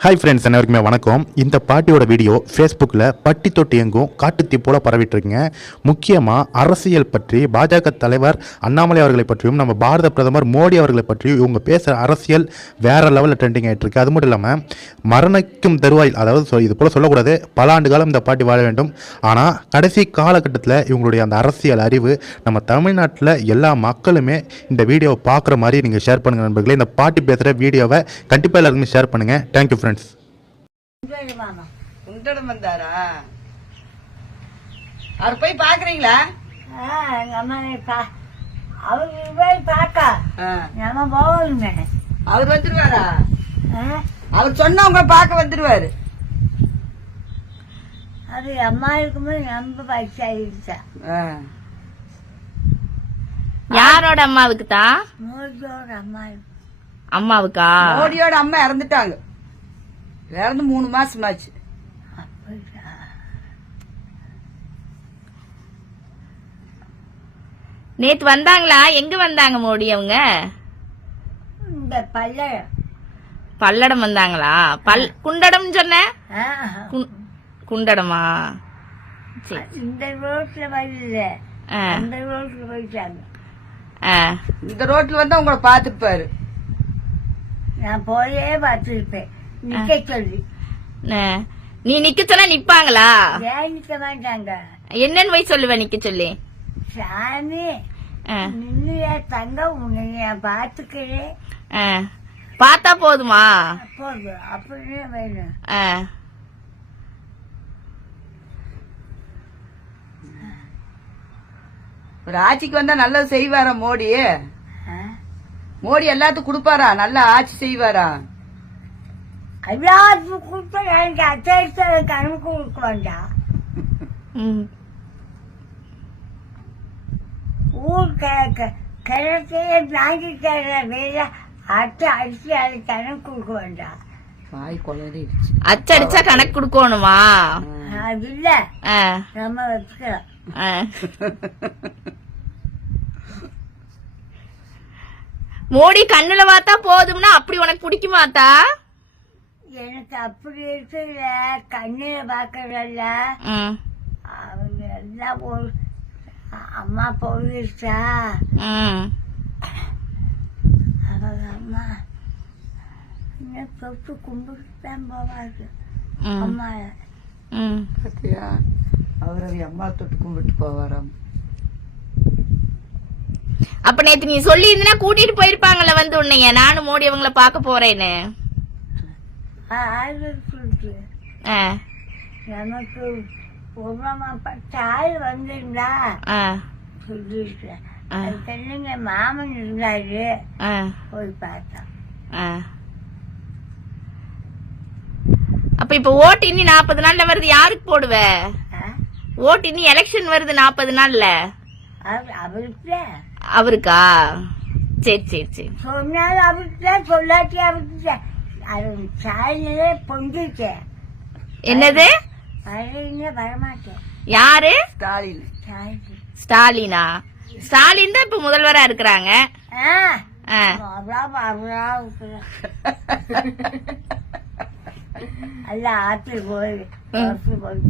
Hi friends அனைவருக்குமே வணக்கம். இந்த பாட்டியோட வீடியோ ஃபேஸ்புக்கில் பட்டி தொட்டி எங்கும் காட்டுத்தீ போல பரவிட்டுருக்குங்க. முக்கியமாக அரசியல் பற்றி பாஜக தலைவர் அண்ணாமலை அவர்களை பற்றியும் நம்ம பாரத பிரதமர் மோடி அவர்களை பற்றியும் இவங்க பேசுகிற அரசியல் வேற லெவலில் ட்ரெண்டிங் ஆகிட்டுருக்கு அது மட்டும் இல்லாமல் மரணிக்கும் தருவாயில் அதாவது சொ- இது போல் சொல்லக்கூடாது பல ஆண்டு காலம் இந்த பாட்டி வாழ வேண்டும். ஆனால் கடைசி காலகட்டத்தில் இவங்களுடைய அந்த அரசியல் அறிவு நம்ம தமிழ்நாட்டில் எல்லா மக்களுமே இந்த வீடியோவை பார்க்குற மாதிரி நீங்கள் ஷேர் பண்ணுங்கள் நண்பர்களே. இந்த பாட்டி பேசுகிற வீடியோவை கண்டிப்பாக எல்லாருக்குமே ஷேர் பண்ணுங்கள் தேங்க்யூ ஃப்ரெண்ட்ஸ் குண்டடம் வந்தாரா அவர் போய் பாக்குறீங்களா? நம்ம பா- அவங்க போய் பார்க்க ஆ. நம்ம போகணுமே. அவர் வந்துருவாரா? அவர் சொன்னா உங்களை பார்க்க வந்துருவாரு. அது அம்மா இருக்கும்போது ரொம்ப வயசாயிருச்சா ஆ. யாரோட அம்மாவுக்கு தான் அம்மா அம்மாவுக்கா? மோடியோட அம்மா இறந்துட்டாங்க. இறந்து மூணு மாசம் ஆச்சு. அப்படியா? நேத்து வந்தாங்களா? எங்க வந்தாங்க மோடி அவங்க? இந்த பல்ல பல்லடம் வந்தாங்களா? பல் குண்டடம் சொன்ன? குண்டடமா? இந்த ரோட்ல வரல. ஆ, அந்த ரோட்ல போயிட்டாங்க. ஆ. இந்த ரோட்ல வந்து உங்களை பாத்துருப்பாரு நான் போயே பார்த்துருப்பேன். நிக்க சொல்லி. நீ நிக்க சொன்னா நிப்பாங்களா? ஏன் நிக்க மாட்டாங்க? என்னன்னு போய் சொல்லுவ நிக்க சொல்லி. சாமி தங்க உன்னை ஆ. பார்த்தா போதுமா? போதும். அப்படியே வேணும் ஆ. ஒரு ஆட்சிக்கு வந்தா நல்லது செய்வாரா மோடி? மோடி எல்லாத்துக்கும் கொடுப்பாரா? நல்லா ஆட்சி செய்வாரா? எல்லாத்துக்கும் எனக்கு அத்தியாவசிய கணக்கு கொடுக்க வேண்டாம் ம். ஊர் கிழக்கையே வாங்கி தர வேலை அத்தை அரிசி அது கணக்கு கொடுக்க வேண்டாம் வாய் குளறிடுச்சு அச்சடிச்சா கணக்கு கொடுக்கணுமா? அது இல்ல. நம்ம வச்சுக்கலாம். மோடி கண்ணுல பார்த்தா போதும்னா அப்படி உனக்கு பிடிக்குமாத்தா எனக்கு அப்படி இருக்குல்ல கண்ணில பாக்கறல்ல அவங்க எல்லாம் அம்மா போயிருச்சா. அவங்க அம்மா தொட்டு கும்பிட்டு தான் போவாங்க அம்மா ம். பாத்தியா? அவர் அம்மா தொட்டு கும்பிட்டு போவாராம். அப்ப நேத்து நீ சொல்லி இருந்தா கூட்டிட்டு போயிருப்பாங்கல்ல வந்து உன்னைய. நானும் மோடி அவங்கள பாக்க போறேன்னு. ஆறு சொல்லிட்டு ஆ, நமக்கு உமாமா தாய் வந்திருந்தா சொல்லிருக்கேன் மாமன் இருந்தாரு. போய் பார்த்தோம் ஆ. அப்ப இப்ப ஓட்டு இன்னி நாற்பது நாள்ல வருது யாருக்கு போடுவ? ஓட்டு இன்னி எலெக்ஷன் வருது நாற்பது நாள்ல. அவ- அவருக்கு அவருக்கா? சரி சரி சரி. சொன்னாலும் அவருக்கு சொல்லாட்டி அவருக்கு அது சாயிலே பொங்கிட்டேன் என்னது? வரீங்க வரமாட்டேன். யாரு? ஸ்டாலின். ஸ்டாலினா? ஸ்டாலின் தான் இப்ப முதல்வரா இருக்கிறாங்க. அல்ல ஆற்றுக்கு போய் போய்